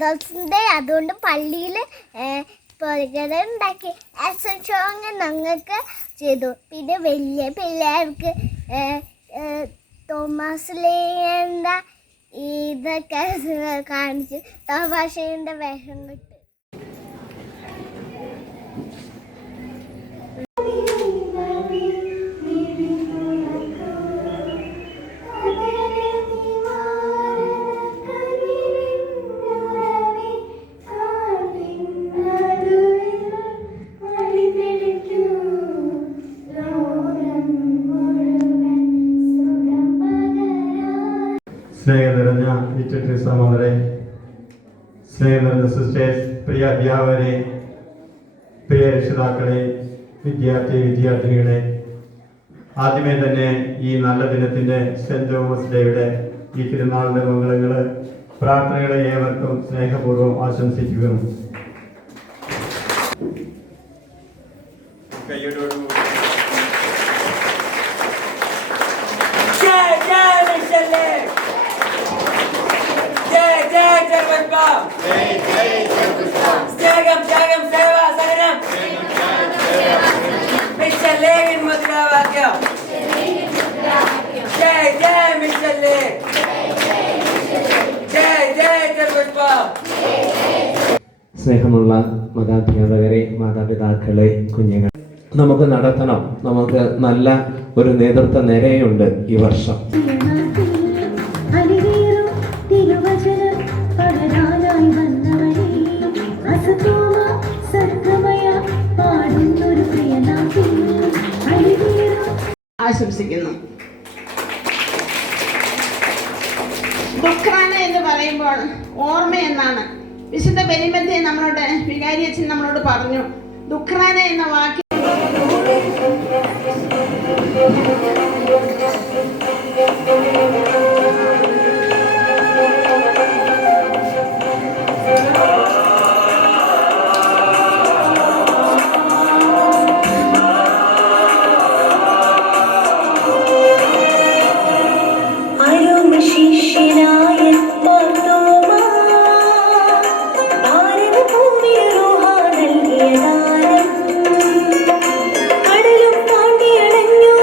വേദോത്സവത്തിൻ്റെ അതുകൊണ്ട് പള്ളിയിൽ പുറകെ ഉണ്ടാക്കി അസോങ് ഞങ്ങൾക്ക് ചെയ്തു. പിന്നെ വലിയ പിള്ളേർക്ക് തോമസ് ലേൻ്റെ ഇതൊക്കെ കാണിച്ച് തമാശയുടെ വേഷം കിട്ടും. സ്നേഹം നിറഞ്ഞ ലിറ്റററി സഹോദരരെ, സ്നേഹം നിറഞ്ഞ സിസ്റ്റേഴ്സ്, പ്രിയ അധ്യാപകരെ, പ്രിയ രക്ഷിതാക്കളെ, വിദ്യാർത്ഥിനികളെ, ആദ്യമേ തന്നെ ഈ നല്ല ദിനത്തിൻ്റെ സെൻറ് തോമസ് ഡേയുടെ ഈ തിരുനാളിൻ്റെ മംഗളങ്ങൾ പ്രാർത്ഥനകളെ ഏവർക്കും സ്നേഹപൂർവ്വം ആശംസിക്കുകയും സ്നേഹമുള്ള മതാധ്യാപകരെ, മാതാപിതാക്കളെ, കുഞ്ഞുങ്ങൾ, നമുക്ക് നടത്തണം. നമുക്ക് നല്ല ഒരു നേതൃത്വ നിരയുണ്ട് ഈ വർഷം. ആശംസിക്കുന്നു. ദുഃഖാന എന്ന് പറയുമ്പോൾ ഓർമ്മ എന്നാണ്. വിശുദ്ധ ബലിമധ്യേ നമ്മളോട് വികാരി അച്ഛൻ നമ്മളോട് പറഞ്ഞു, ദുഃഖാന എന്ന വാക്ക് കടലും താണ്ടിയടഞ്ഞു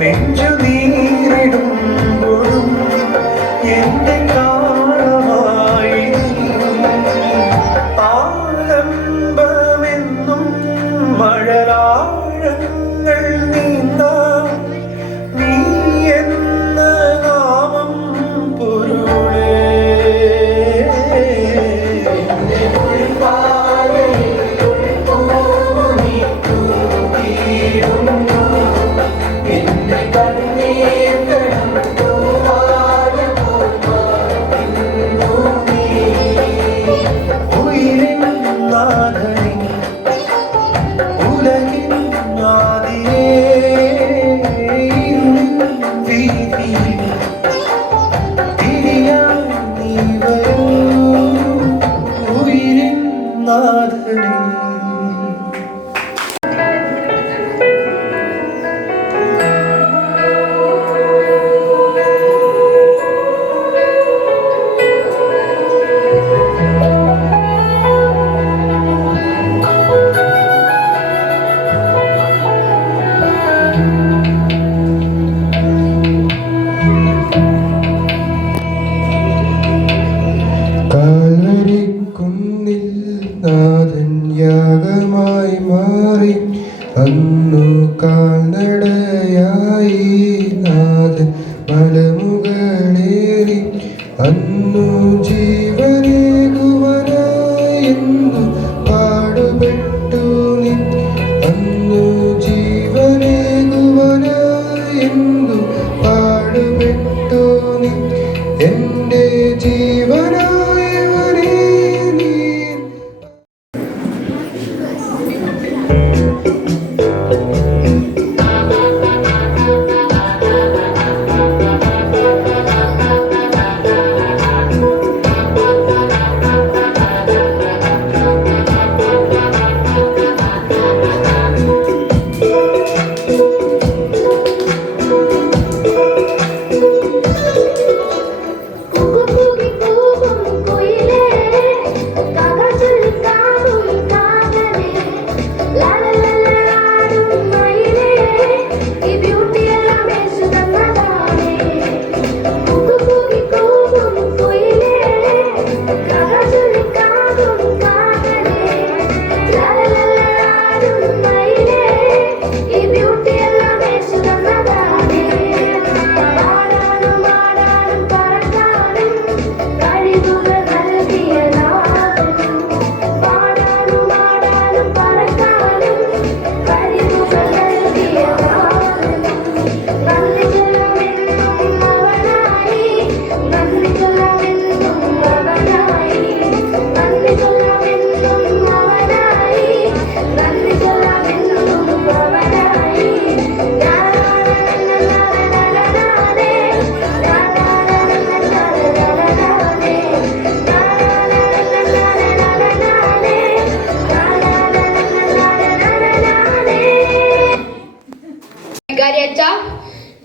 നെഞ്ചു നീരിടുമ്പോഴും എന്റെ കാലമായി ആലംബമെന്നും മഴലാഴങ്ങൾ നീന്താ നീ എന്ന നാമം പൊരുളേ കാൽവരിക്കുന്നിൽ നാഥൻ യാഗമായി മാറി അന്നു കാൽനടയായി നാഥൻ മലമുകളേറി അന്നു ജീവനേകുവനായെന്നു പാടുപെട്ടു നീ അന്നു ജീവനേകുവനായെന്നു പാടുപെട്ടു നീ എന്റെ ജീവനായവനേ നീ.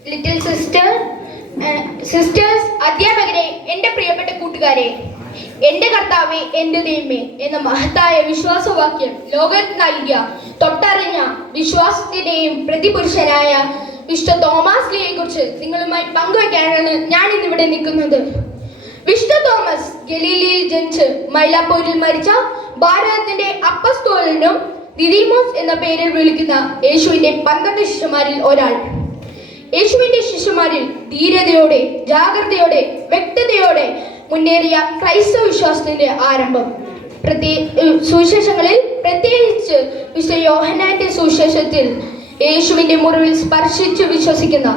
ലിറ്റിൽ സിസ്റ്റേഴ്സ്, അധ്യാപകരെ, എൻ്റെ പ്രിയപ്പെട്ട കൂട്ടുകാരെ, എൻ്റെ കർത്താവേ, എൻ്റെ ദൈവമേ എന്ന മഹത്തായ വിശ്വാസവാക്യം ലോകത്തിന് നൽകിയ തൊട്ടറിഞ്ഞ വിശ്വാസത്തിന്റെയും പ്രതിപുരുഷനായ വിശുദ്ധ തോമസ് ലീയെ കുറിച്ച് നിങ്ങളുമായി പങ്കുവയ്ക്കാനാണ് ഞാൻ ഇന്നിവിടെ നിൽക്കുന്നത്. വിശുദ്ധ തോമസ് ഗലീലയിൽ ജനിച്ച് മൈലാപ്പൂരിൽ മരിച്ച ഭാരതത്തിന്റെ അപ്പസ്തോലനും ദിദിമോസ് എന്ന പേരിൽ വിളിക്കുന്ന യേശുവിന്റെ 12 ശിഷ്യന്മാരിൽ ഒരാൾ. യേശുവിന്റെ ശിഷ്യന്മാരിൽ ധീരതയോടെ, ജാഗ്രതയോടെ, വ്യക്തതയോടെ മുന്നേറിയ ക്രൈസ്തവ വിശ്വാസത്തിന്റെ ആരംഭം. സുവിശേഷങ്ങളിൽ, പ്രത്യേകിച്ച് വിശുദ്ധ യോഹന്നാന്റെ സുവിശേഷത്തിൽ യേശുവിന്റെ മുറിവിൽ സ്പർശിച്ച് വിശ്വസിക്കുന്ന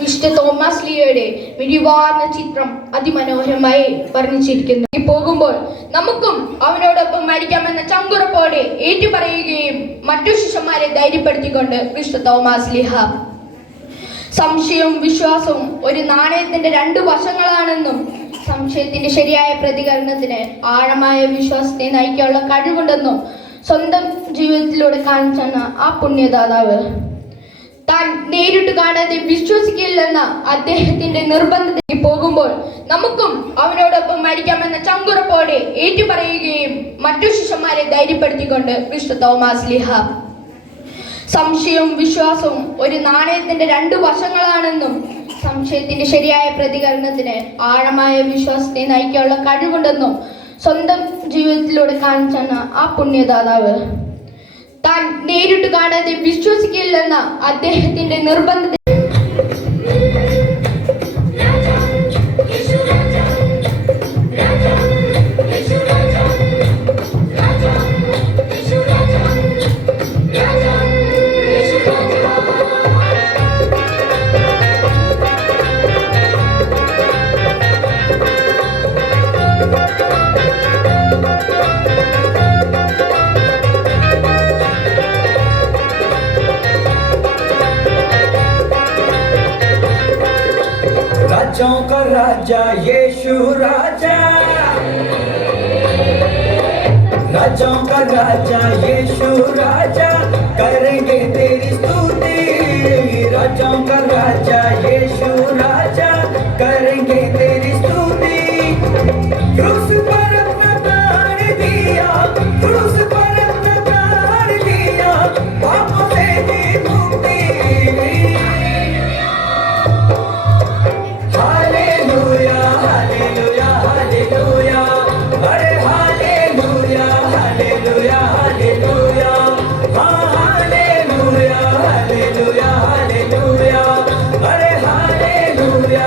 വിശുദ്ധ തോമസ് ലീയുടെ മിഴിവാർന്ന ചിത്രം അതിമനോഹരമായി വർണ്ണിച്ചിരിക്കുന്നു. പോകുമ്പോൾ നമുക്കും അവനോടൊപ്പം മരിക്കാമെന്ന ചങ്കുറപ്പോടെ ഏറ്റുപറയുകയും മറ്റു ശിഷ്യന്മാരെ ധൈര്യപ്പെടുത്തിക്കൊണ്ട് വിശുദ്ധ തോമസ് ലീഹ സംശയവും വിശ്വാസവും ഒരു നാണയത്തിന്റെ 2 വശങ്ങളാണെന്നും സംശയത്തിന്റെ ശരിയായ പ്രതികരണത്തിന് ആഴമായ വിശ്വാസത്തെ നയിക്കാനുള്ള കഴിവുണ്ടെന്നും സ്വന്തം ജീവിതത്തിലൂടെ കാണിച്ചെന്ന ആ പുണ്യദാതാവ് താൻ നേരിട്ട് കാണാതെ വിശ്വസിക്കില്ലെന്ന അദ്ദേഹത്തിന്റെ നിർബന്ധത്തിൽ പോകുമ്പോൾ നമുക്കും അവനോടൊപ്പം മരിക്കാമെന്ന ചങ്കുറപ്പോടെ ഏറ്റുപറയുകയും മറ്റു ശിഷ്യന്മാരെ ധൈര്യപ്പെടുത്തിക്കൊണ്ട് വിശുദ്ധ തോമസ് ലീഹ സംശയവും വിശ്വാസവും ഒരു നാണയത്തിന്റെ രണ്ടു വശങ്ങളാണെന്നും സംശയത്തിന്റെ ശരിയായ പ്രതികരണത്തിന് ആഴമായ വിശ്വാസത്തെ നയിക്കാനുള്ള കഴിവുണ്ടെന്നും സ്വന്തം ജീവിതത്തിലൂടെ കാണിച്ചെന്ന ആ പുണ്യദാതാവ് താൻ നേരിട്ട് കാണാതെ വിശ്വസിക്കില്ലെന്ന അദ്ദേഹത്തിന്റെ നിർബന്ധ राजाओं का राजा यीशु राजा, राजाओं का राजा यीशु राजा, करेंगे तेरी स्तुति। राजाओं का राजा यीशु राजा, करेंगे तेरी स्तुति। क्रूस पर अपना प्राण दिया, क्रूस पर अपना प्राण दिया, पापों से दी मुक्ति। हालेलुया हालेलुया हालेलुया, अरे हालेलुया हालेलुया हालेलुया, हाँ हालेलुया हालेलुया हालेलुया, अरे हालेलुया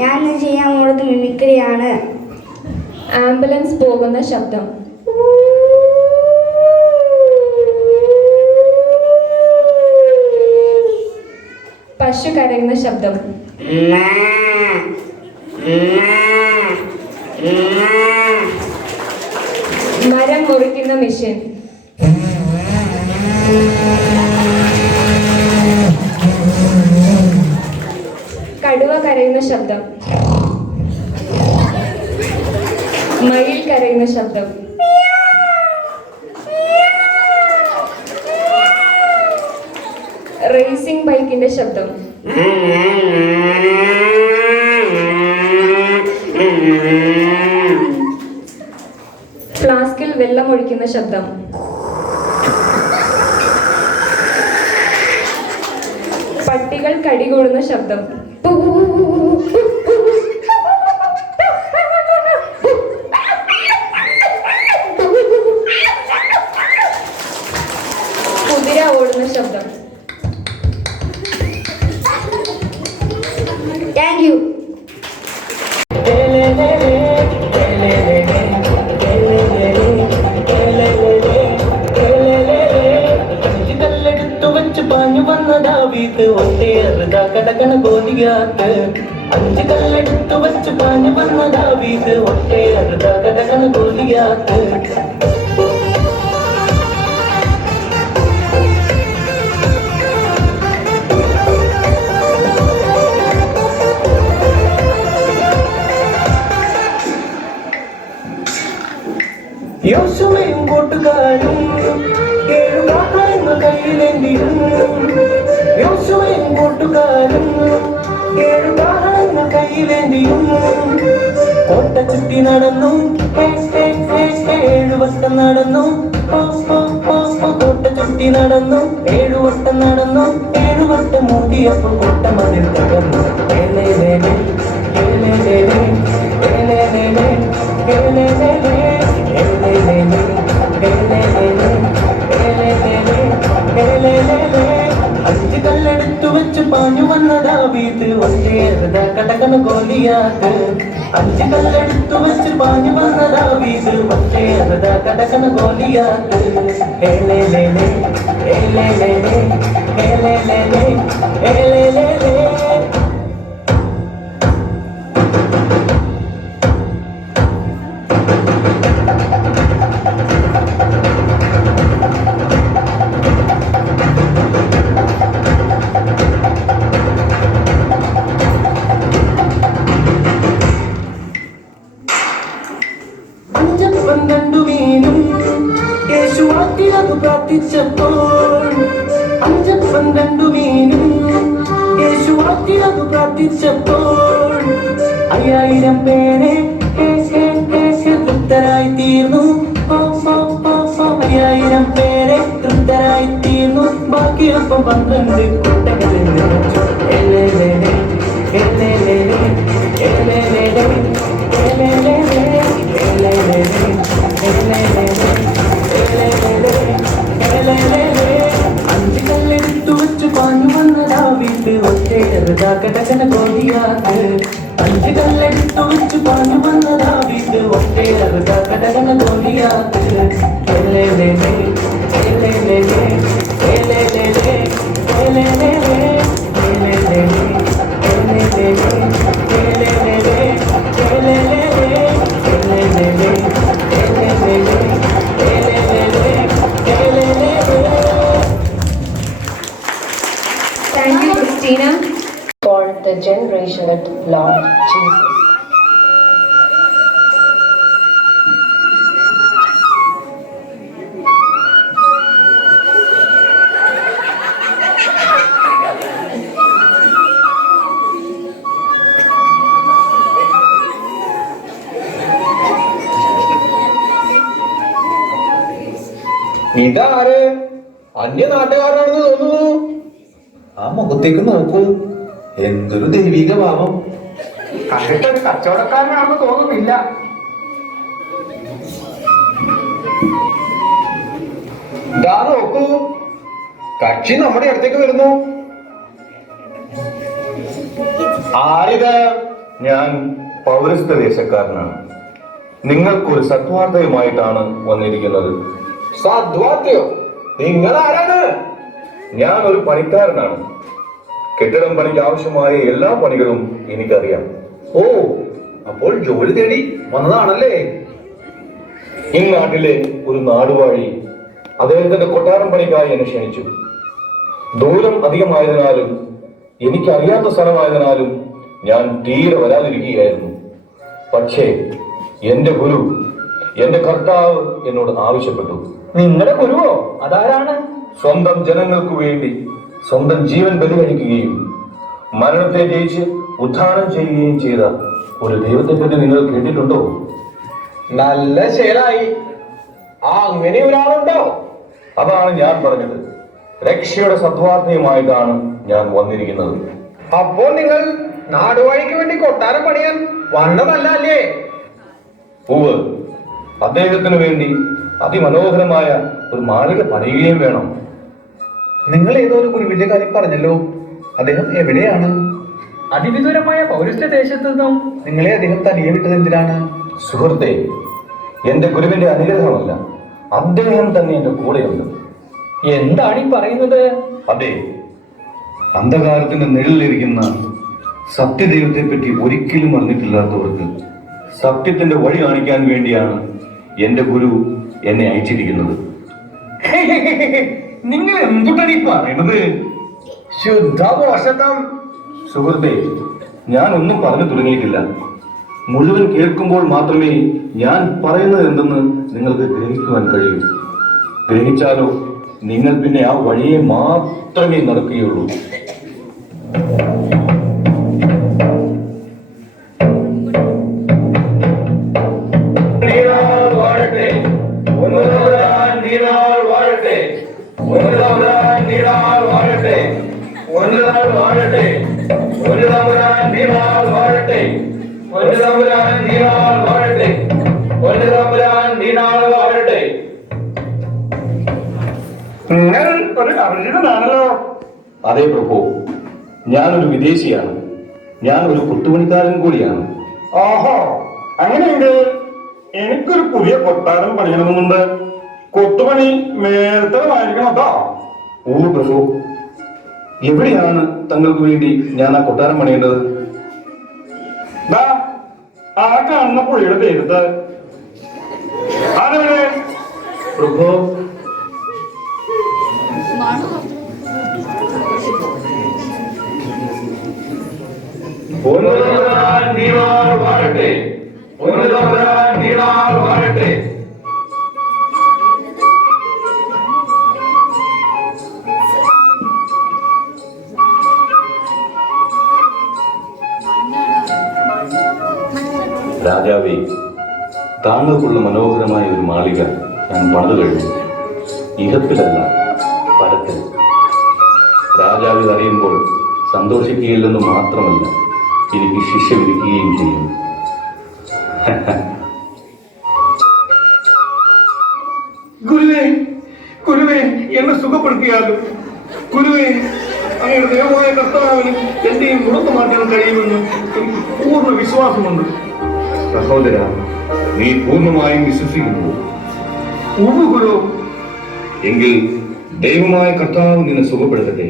ഞാൻ ഇന്ന് ചെയ്യാൻ പോകുന്നത് മിമിക്രിയാണ്. ആംബുലൻസ് പോകുന്ന ശബ്ദം. പശു കരയുന്ന ശബ്ദം. മരം മുറിക്കുന്ന മെഷീൻ. കടുവ കരയുന്ന ശബ്ദം. മയിൽ കരയുന്ന ശബ്ദം. റേസിംഗ് ബൈക്കിന്റെ ശബ്ദം. ഫ്ലാസ്കിൽ വെള്ളം ഒഴിക്കുന്ന ശബ്ദം. പട്ടികൾ കടികൂടുന്ന ശബ്ദം. കുതിര ഓടുന്ന ശബ്ദം. Thank you. പാഞ്ഞു വന്ന ദാവീദ് ഒട്ടേറുതാ കടകണ ഗോലിയാത്ത്. 5 കല്ലെടുത്തു വച്ച് പാഞ്ഞു വന്ന ദാവീദ് ഒട്ടേറുതാ കടകണ ഗോലിയാത്ത്. യോശുവയും കൂട്ടുകാരും 7 കാഹളങ്ങൾ കയ്യിലേന്തിയും. യോശുവയും കൂട്ടുകാരും 7 കാഹളങ്ങൾ കയ്യിലേന്തിയും. കോട്ട ചുറ്റി നടന്നു 7 വട്ടം നടന്നു. കോട്ട ചുറ്റി നടന്നു 7 വട്ടം നടന്നു. 7 വട്ടം മൂടിയപ്പോൾ കോട്ട മതിൽ തകർന്നു. അഞ്ച് കല്ലെടുത്തു വെച്ച് പാഞ്ഞു വന്ന ദാവീദ് ഒട്ടേറുതാ കടകണ ഗോലിയാത്ത്. 5 കല്ലെടുത്തു വെച്ച് പാഞ്ഞു വന്ന ദാവീദ് ഒട്ടേറുതാ കടകണ ഗോലിയാത്ത്. പ്രാർത്ഥിച്ചപ്പോൾ 5-12 മീനും യേശുവാക്കിയത് പ്രാർത്ഥിച്ചപ്പോൾ 5000 പേരെ തൃപ്തരായി തീർന്നു. 5000 പേരെ തൃപ്തരായി തീർന്നു. ബാക്കിയൊപ്പം 12 കുട്ടകളിൽ നിറച്ചു. അഞ്ച് കല്ലെടുത്തു വെച്ച് പാഞ്ഞു വന്ന ദാവീദ് ഒട്ടേറുതാ കടകണ ഗോലിയാത്ത്. 5 കല്ലെടുത്തു വെച്ച് പാഞ്ഞു വന്ന ദാവീദ് ഒട്ടേറുതാ കടകണ Goliath. Thank you, Christina. For the generation with Lord Jesus. ഇതാര്? അന്യ നാട്ടുകാരാണെന്ന് തോന്നുന്നു. ആ മുഖത്തേക്ക് നോക്കൂ, എന്തൊരു ദൈവിക ഭാവം. കണ്ടിട്ടൊരു കച്ചവടക്കാരനാണെന്ന് തോന്നുന്നില്ല. ഇതാ നോക്കൂ, കക്ഷി നമ്മുടെ അടുത്തേക്ക് വരുന്നു. ആരിത്? ഞാൻ പൗരസ്ത്യ ദേശക്കാരനാണ്. നിങ്ങൾക്കൊരു സദ്വാർത്തയുമായിട്ടാണ് വന്നിരിക്കുന്നത്. സദ്വാർത്തയോ? നിങ്ങൾ ആരാണ്? ഞാൻ ഒരു പണിക്കാരനാണ്. കെട്ടിടം പണിക്ക് ആവശ്യമായ എല്ലാ പണികളും എനിക്കറിയാം. ഓ, അപ്പോൾ ജോലി തേടി വന്നതാണല്ലേ? ഇന്നാട്ടിലെ ഒരു നാടുവാഴി അദ്ദേഹത്തിന്റെ കൊട്ടാരം പണിക്കായി എന്നെ ക്ഷണിച്ചു. ദൂരം അധികമായതിനാലും എനിക്കറിയാത്ത സ്ഥലമായതിനാലും ഞാൻ തീരെ വരാതിരിക്കുകയായിരുന്നു. പക്ഷേ എന്റെ ഗുരു, എന്റെ കർത്താവ് എന്നോട് ആവശ്യപ്പെട്ടു. നിങ്ങളുടെ ഗുരുവോ? അതാരാണ്? സ്വന്തം ജനങ്ങൾക്ക് വേണ്ടി സ്വന്തം ജീവൻ ബലികഴിക്കുകയും മരണത്തെ ജയിച്ച് ഉദ്ധാനം ചെയ്യുകയും ചെയ്ത ഒരു ദൈവത്തെ പറ്റി നിങ്ങൾ കേട്ടിട്ടുണ്ടോ? നല്ല ശേലായി. അങ്ങനെ ഒരാളുണ്ടോ? അതാണ് ഞാൻ പറഞ്ഞത്. രക്ഷയുടെ സദ്വാർത്തയുമായിട്ടാണ് ഞാൻ വന്നിരിക്കുന്നത്. അപ്പോൾ നിങ്ങൾ നാടുവാഴിക്ക് വേണ്ടി കൊട്ടാരം പണിയാൻ വന്നതല്ല അല്ലേ? പൂവ്, അദ്ദേഹത്തിന് വേണ്ടി അതിമനോഹരമായ ഒരു മാളിക പണിയുകയും വേണം. നിങ്ങൾ ഏതോ ഒരു ഗുരുവിന്റെ കാര്യം പറഞ്ഞല്ലോ. അദ്ദേഹം എവിടെയാണ്? അതിവിദൂരമായ പൗരസ്ത്യ ദേശത്തു നിന്നും നിങ്ങളെ അദ്ദേഹം തനിയെ വിട്ടത് എന്തിനാണ്? സുഹൃത്തെ, എന്റെ ഗുരുവിന്റെ അനുഗ്രഹമല്ല, അദ്ദേഹം തന്നെ എന്റെ കൂടെയുണ്ട്. എന്താണ് ഈ പറയുന്നത്? അതെ, അന്ധകാരത്തിന്റെ നിഴലിലിരിക്കുന്ന സത്യദൈവത്തെ പറ്റി ഒരിക്കലും അറിഞ്ഞിട്ടില്ലാത്തവർക്ക് സത്യത്തിന്റെ വഴി കാണിക്കാൻ വേണ്ടിയാണ് എന്റെ ഗുരു എന്നെ അയച്ചിരിക്കുന്നത്. നിങ്ങൾ എന്തുട്ടാണ് ഈ പറയുന്നത്? ശുദ്ധമോശം. സുഹൃത്തെ, ഞാൻ ഒന്നും പറഞ്ഞു തുടങ്ങിയിട്ടില്ല. മുഴുവൻ കേൾക്കുമ്പോൾ മാത്രമേ ഞാൻ പറയുന്നത് എന്തെന്ന് നിങ്ങൾക്ക് ഗ്രഹിക്കുവാൻ കഴിയൂ. ഗ്രഹിച്ചാലോ നിങ്ങൾ പിന്നെ ആ വഴിയെ മാത്രമേ നടക്കുകയുള്ളൂ. നിങ്ങൾ ഒരു അപരിചിതനാണല്ലോ. അതെ പ്രഭു, ഞാനൊരു വിദേശിയാണ്. ഞാൻ ഒരു കൊത്തുപണിക്കാരൻ കൂടിയാണ്. ഓഹോ, അങ്ങനെയുണ്ട്. എനിക്കൊരു പുതിയ കൊട്ടാരം പണിയണമെന്നുണ്ട്. കൊത്തുപണി മേൽത്തരമായിരിക്കണം കേട്ടോ. ഓ പ്രഭു, എവിടെയാണ് തങ്ങൾക്ക് വേണ്ടി ഞാൻ ആ കൊട്ടാരം പണിയേണ്ടത്? ആ കാണുന്ന പുഴയുടെ തീരത്ത്. അതെവിടെ? പ്രഭു, രാജാവേ, താങ്കൾക്കുള്ള മനോഹരമായ ഒരു മാളിക ഞാൻ പണിതു കഴിഞ്ഞു. ഇഹത്തിലല്ല, പരത്തിൽ. രാജാവ് ഇത് അറിയുമ്പോൾ സന്തോഷിക്കുകയില്ലെന്ന് മാത്രമല്ല, എനിക്ക് ശിക്ഷ വിധിക്കുകയും ചെയ്യും. ഗുരുവേ, ഗുരുവേ, എന്നെ സുഖപ്പെടുത്തിയാലും. ഗുരുവേ, അങ്ങയുടെ ദൈവമായ കർത്താവിന് എന്റെയും മുടക്കം മാറ്റാൻ കഴിയുമെന്ന് എനിക്ക് പൂർണ്ണ വിശ്വാസമുണ്ട്. സഹോദര, നീ പൂർണ്ണമായും വിശ്വസിക്കുന്നു? ഗുരു. എങ്കിൽ ദൈവമായ കർത്താവ് നിന്നെ സുഖപ്പെടുത്തട്ടെ.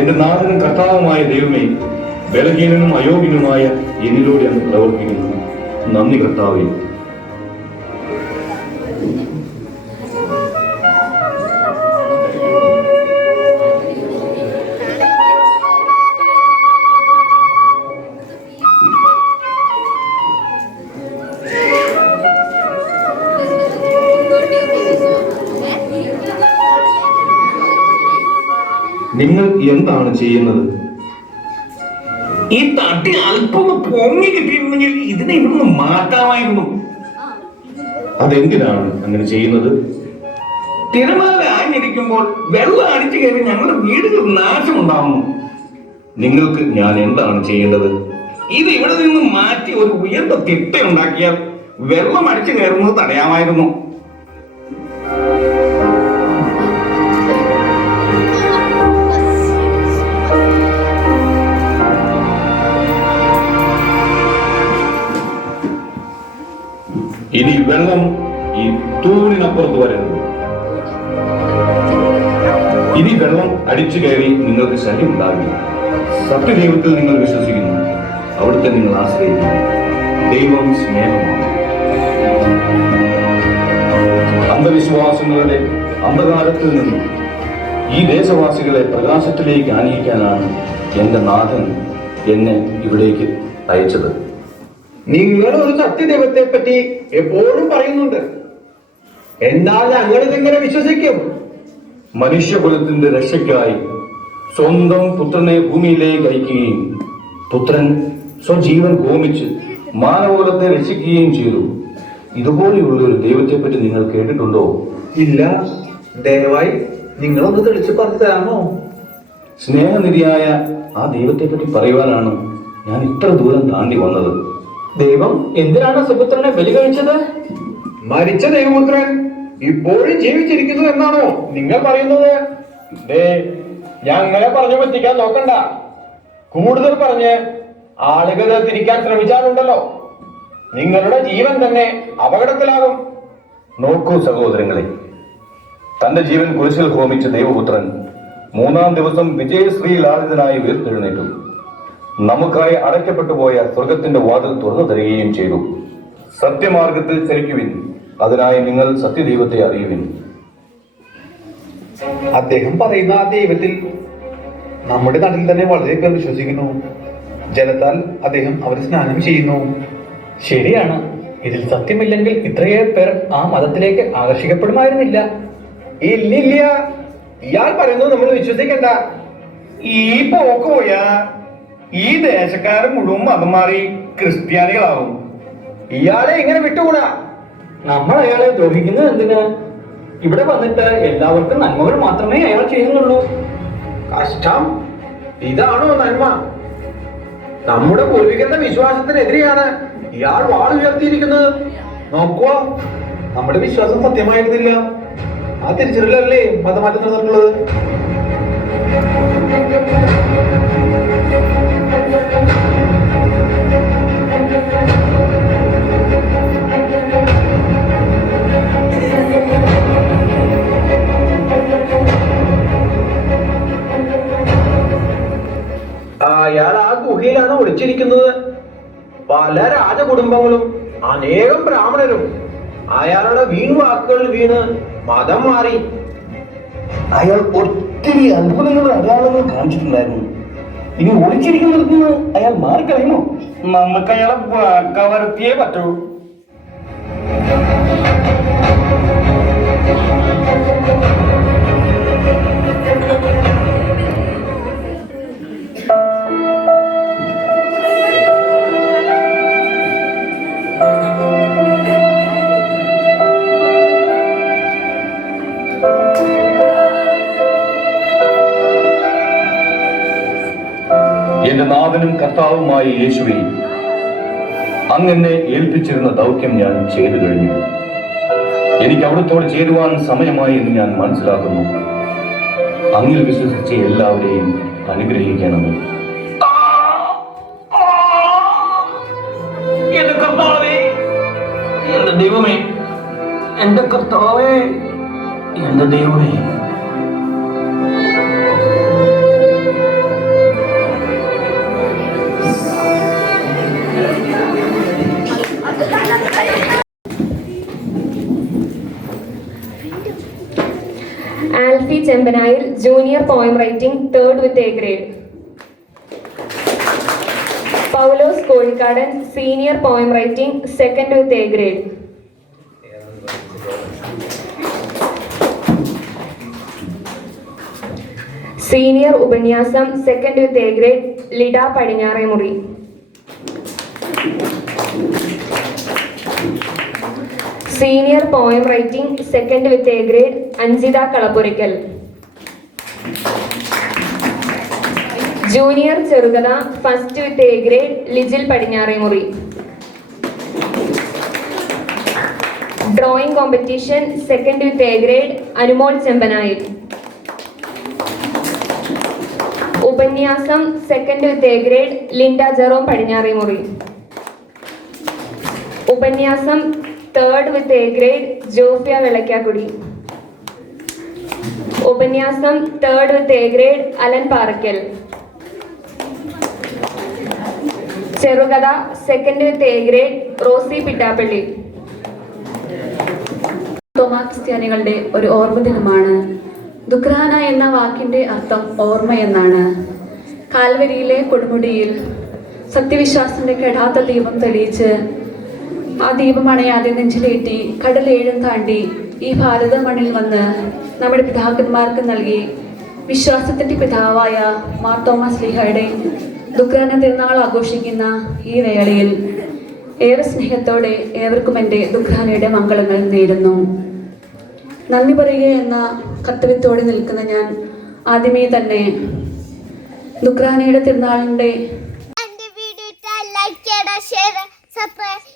എന്റെ നാഥനും കർത്താവുമായ ദൈവമേ, ബലഹീനനും അയോഗ്യനുമായ എന്നിലൂടെ അങ്ങ് പ്രവർത്തിക്കുന്നു. നന്ദി കർത്താവേ. നിങ്ങൾ എന്താണ് ചെയ്യുന്നത്? ഈ തട്ടി അല്പം പൊങ്ങി കിട്ടിയിരുന്നെങ്കിൽ ഇതിനെ ഇവിടുന്ന് മാറ്റാമായിരുന്നു. അതെന്തിനാണ് അങ്ങനെ ചെയ്യുന്നത്? തിരമാല ആഞ്ഞിരിക്കുമ്പോൾ വെള്ളം അടിച്ചു കയറി ഞങ്ങളുടെ വീടുകൾ നാശമുണ്ടാവുന്നു. നിങ്ങൾക്ക് ഞാൻ എന്താണ് ചെയ്യേണ്ടത്? ഇത് ഇവിടെ നിന്ന് മാറ്റി ഒരു ഉയർന്ന തിട്ട ഉണ്ടാക്കിയാൽ വെള്ളം അടിച്ചു കയറുന്നത് തടയാമായിരുന്നു. വെള്ളം ഈ തൂണിനപ്പുറത്ത് വരരുത്. ഇനി വെള്ളം അടിച്ചു കയറി നിങ്ങൾക്ക് ശല്യം ഉണ്ടാവില്ല. സത്യദൈവത്തിൽ നിങ്ങൾ വിശ്വസിക്കുന്നു, അവിടുത്തെ നിങ്ങൾ ആശ്രയിക്കുന്നു. ദൈവം സ്നേഹമാണ്. അന്ധവിശ്വാസങ്ങളുടെ അന്ധകാരത്തിൽ നിന്നും ഈ ദേശവാസികളെ പ്രകാശത്തിലേക്ക് ആനയിക്കാനാണ് എന്റെ നാഥൻ എന്നെ ഇവിടേക്ക് അയച്ചത്. നിങ്ങൾ ഒരു സത്യദൈവത്തെ പറ്റി എപ്പോഴും പറയുന്നുണ്ട്, എന്നാൽ ഞങ്ങൾ ഇതെങ്ങനെ വിശ്വസിക്കും? മനുഷ്യകുലത്തിന്റെ രക്ഷയ്ക്കായി സ്വന്തം പുത്രനെ ഭൂമിയിലേക്ക് അയക്കുകയും പുത്രൻ സ്വജീവൻ ഹോമിച്ച് മാനവകുലത്തെ രക്ഷിക്കുകയും ചെയ്തു. ഇതുപോലെയുള്ള ഒരു ദൈവത്തെ പറ്റി നിങ്ങൾ കേട്ടിട്ടുണ്ടോ? ഇല്ല. ദയവായി നിങ്ങളൊന്ന് തെളിച്ച് പറഞ്ഞു തരാമോ? സ്നേഹനിധിയായ ആ ദൈവത്തെ പറ്റി പറയുവാനാണ് ഞാൻ ഇത്ര ദൂരം താണ്ടി വന്നത്. ദൈവം എന്തിനാണ് സുപുത്രനെ ബലി കഴിച്ചത്? മരിച്ച ദൈവപുത്രൻ ഇപ്പോഴും ജീവിച്ചിരിക്കുന്നു എന്നാണോ നിങ്ങൾ പറയുന്നത്? ഞങ്ങളെ പറഞ്ഞു പറ്റിക്കാൻ നോക്കണ്ട. കൂടുതൽ പറഞ്ഞ് ആളുകളെ തിരിക്കാൻ ശ്രമിച്ചാലുണ്ടല്ലോ, നിങ്ങളുടെ ജീവൻ തന്നെ അപകടത്തിലാകും. നോക്കൂ സഹോദരങ്ങളെ, തന്റെ ജീവൻ കുരിശിൽ ഹോമിച്ച ദൈവപുത്രൻ 3-ാം ദിവസം വിജയശ്രീ ലാളിതനായി ഉയർത്തെഴുന്നേറ്റു. നമുക്കായി അടയ്ക്കപ്പെട്ടു പോയ സ്വർഗത്തിന്റെ വാതിൽ തുറന്നു തരികയും ചെയ്തു. സത്യമാർഗത്തിൽ ചലിക്കുവിൻ, അതിനായി നിങ്ങൾ സത്യദൈവത്തെ അറിയുവിൻ. അദ്ദേഹം പറയുന്ന ആ ദൈവത്തിൽ നമ്മുടെ നാട്ടിൽ തന്നെ വളരെ പേർ വിശ്വസിക്കുന്നു. ജലത്താൽ അദ്ദേഹം അവരെ സ്നാനം ചെയ്യുന്നു. ശരിയാണ്. ഇതിൽ സത്യമില്ലെങ്കിൽ ഇത്രയേറെ പേർ ആ മതത്തിലേക്ക് ആകർഷിക്കപ്പെടുമായിരുന്നില്ല. ഇല്ലില്ല, ഇയാൾ പറയുന്നത് നമ്മൾ വിശ്വസിക്കണ്ട. ഈ പോക്ക് പോയാ ഈ ദേശക്കാരൻ മുഴുവൻ മതം മാറി ക്രിസ്ത്യാനികളാവും. ഇയാളെ ഇങ്ങനെ വിട്ടുകൂടാ. നമ്മൾ അയാളെ ദ്രോഹിക്കുന്നത് എന്തിന്? ഇവിടെ വന്നിട്ട് എല്ലാവർക്കും നന്മകൾ മാത്രമേ അയാൾ ചെയ്യുന്നുള്ളൂ. കഷ്ടം. ഇതാണോ നന്മ? നമ്മുടെ പൂർവികരുടെ വിശ്വാസത്തിനെതിരെയാണ് ഇയാൾ വാൾ ഉയർത്തിയിരിക്കുന്നത്. നോക്കുക, നമ്മുടെ വിശ്വാസം സത്യമായിരുന്നില്ല. ആ തിരിച്ചറിയലല്ലേ മതമാറ്റം നടന്നിട്ടുള്ളത്. അയാൾ ആ ഗുഹയിലാണ് ഒളിച്ചിരിക്കുന്നത്. പല രാജകുടുംബങ്ങളും അനേകം ബ്രാഹ്മണരും അയാളുടെ വാക്കുകൾ വീണ് മതം മാറി. അയാൾ ഒത്തിരി അത്ഭുതങ്ങളും അടയാളങ്ങൾ കാണിച്ചിട്ടുണ്ടായിരുന്നു. ഇനി ഒളിച്ചിരിക്കുന്നിടത്തുനിന്ന് അയാൾ മാറിക്കളയുമോ? നമുക്ക് അയാളെ കവർത്തിയേ പറ്റൂ. എന്റെ നാഥനും കർത്താവുമായ യേശുവേ, അങ്ങെന്നെ ഏൽപ്പിച്ചിരുന്ന ദൗത്യം ഞാൻ ചെയ്തു കഴിഞ്ഞു. എനിക്ക് അവിടുത്തോട് ചേരുവാൻ സമയമായി എന്ന് ഞാൻ മനസ്സിലാക്കുന്നു. അങ്ങിൽ വിശ്വസിച്ച എല്ലാവരെയും അനുഗ്രഹിക്കണമേ. എന്റെ കർത്താവേ, എന്റെ ദൈവമേ, എന്റെ കർത്താവേ, എന്റെ ദൈവമേ. Alphy Chembanayil junior poem writing 3rd with A grade. Paulose Kozhikkadan senior poem writing 2nd with A grade. Senior ഉപന്യാസം 2nd with A grade Lida Padinjaremuri. Senior poem writing 2nd with A grade Anjitha Kalappurakkal. Junior ചെറുകഥ 1st with A grade Lijil Padinjaremuri. Drawing competition 2nd with A grade Anumol Chembanayil. ഉപന്യാസം 2nd with A grade Linda Jerome Padinjaremuri. ഉപന്യാസം third with A grade Jofiya വെള്ളക്കാക്കുടി. ഉപന്യാസം third with A grade Alan Parakkal. ചെറുകഥ second with A grade Rosy Pittappally. Thoma ക്രിസ്ത്യാനികളുടെ ഒരു ഓർമ്മ ദിനമാണ്. ദുഃഖ്രാന എന്ന വാക്കിന്റെ അർത്ഥം ഓർമ്മ എന്നാണ്. കാൽവരിയിലെ കൊടുമുടിയിൽ സത്യവിശ്വാസത്തിന്റെ കെടാത്ത ദീപം തെളിയിച്ച് ആ ദീപം അണയാതെ നെഞ്ചിലേറ്റി കടലേഴും താണ്ടി ഈ ഭാരത മണ്ണിൽ വന്ന് നമ്മുടെ പിതാക്കന്മാർക്ക് നൽകി വിശ്വാസത്തിന്റെ പിതാവായ മാർ തോമസ് ശ്ലീഹയുടെ ദുഃഖ്രാന തിരുനാൾ ആഘോഷിക്കുന്ന ഈ വേളയിൽ ഏറെ സ്നേഹത്തോടെ ഏവർക്കും എൻ്റെ ദുഃഖ്രാനയുടെ മംഗളങ്ങൾ നേരുന്നു. നന്ദി പറയുക എന്ന കർത്തവ്യത്തോടെ നിൽക്കുന്ന ഞാൻ ആദ്യമേ തന്നെ ദുഃഖ്രാനയുടെ തിരുനാളിൻ്റെ വീഡിയോ ലൈക്ക് ചെയ്യണം, ഷെയർ സബ്സ്ക്രൈബ്.